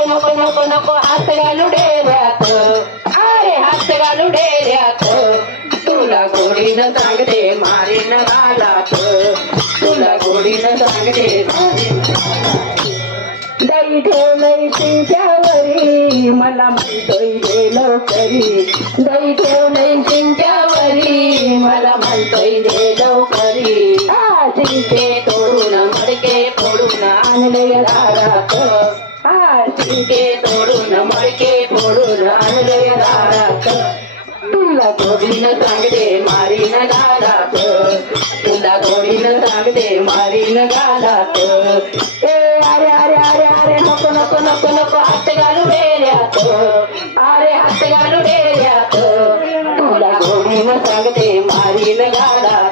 नको नको नको नको हात घालू डेऱ्यात, अरे हात घालू डेऱ्यात, तुला गोडीनं सांगते मारीन गालात, तुला गोडीनं सांगते मारीन गालात. दही ठेवलंय चिंच्यावरी मला म्हणतोय दे लवकरी, दही ठेवलंय चिंच्यावरी मला म्हणतोय दे लवकरी. चिंचे तोडून मडके फोडून आणलंय दारात, चिंचे तोडून मडके फोडून आणलंय दारात, तुला गोडीनं सांगते मारीन गालात, तुला गोडीनं सांगते मारीन गालात. अरे अरे अरे अरे नको नको नको नको हात घालू डेऱ्यात, अरे हात घालू डेऱ्यात, तुला गोडीनं सांगते मारीन गालात.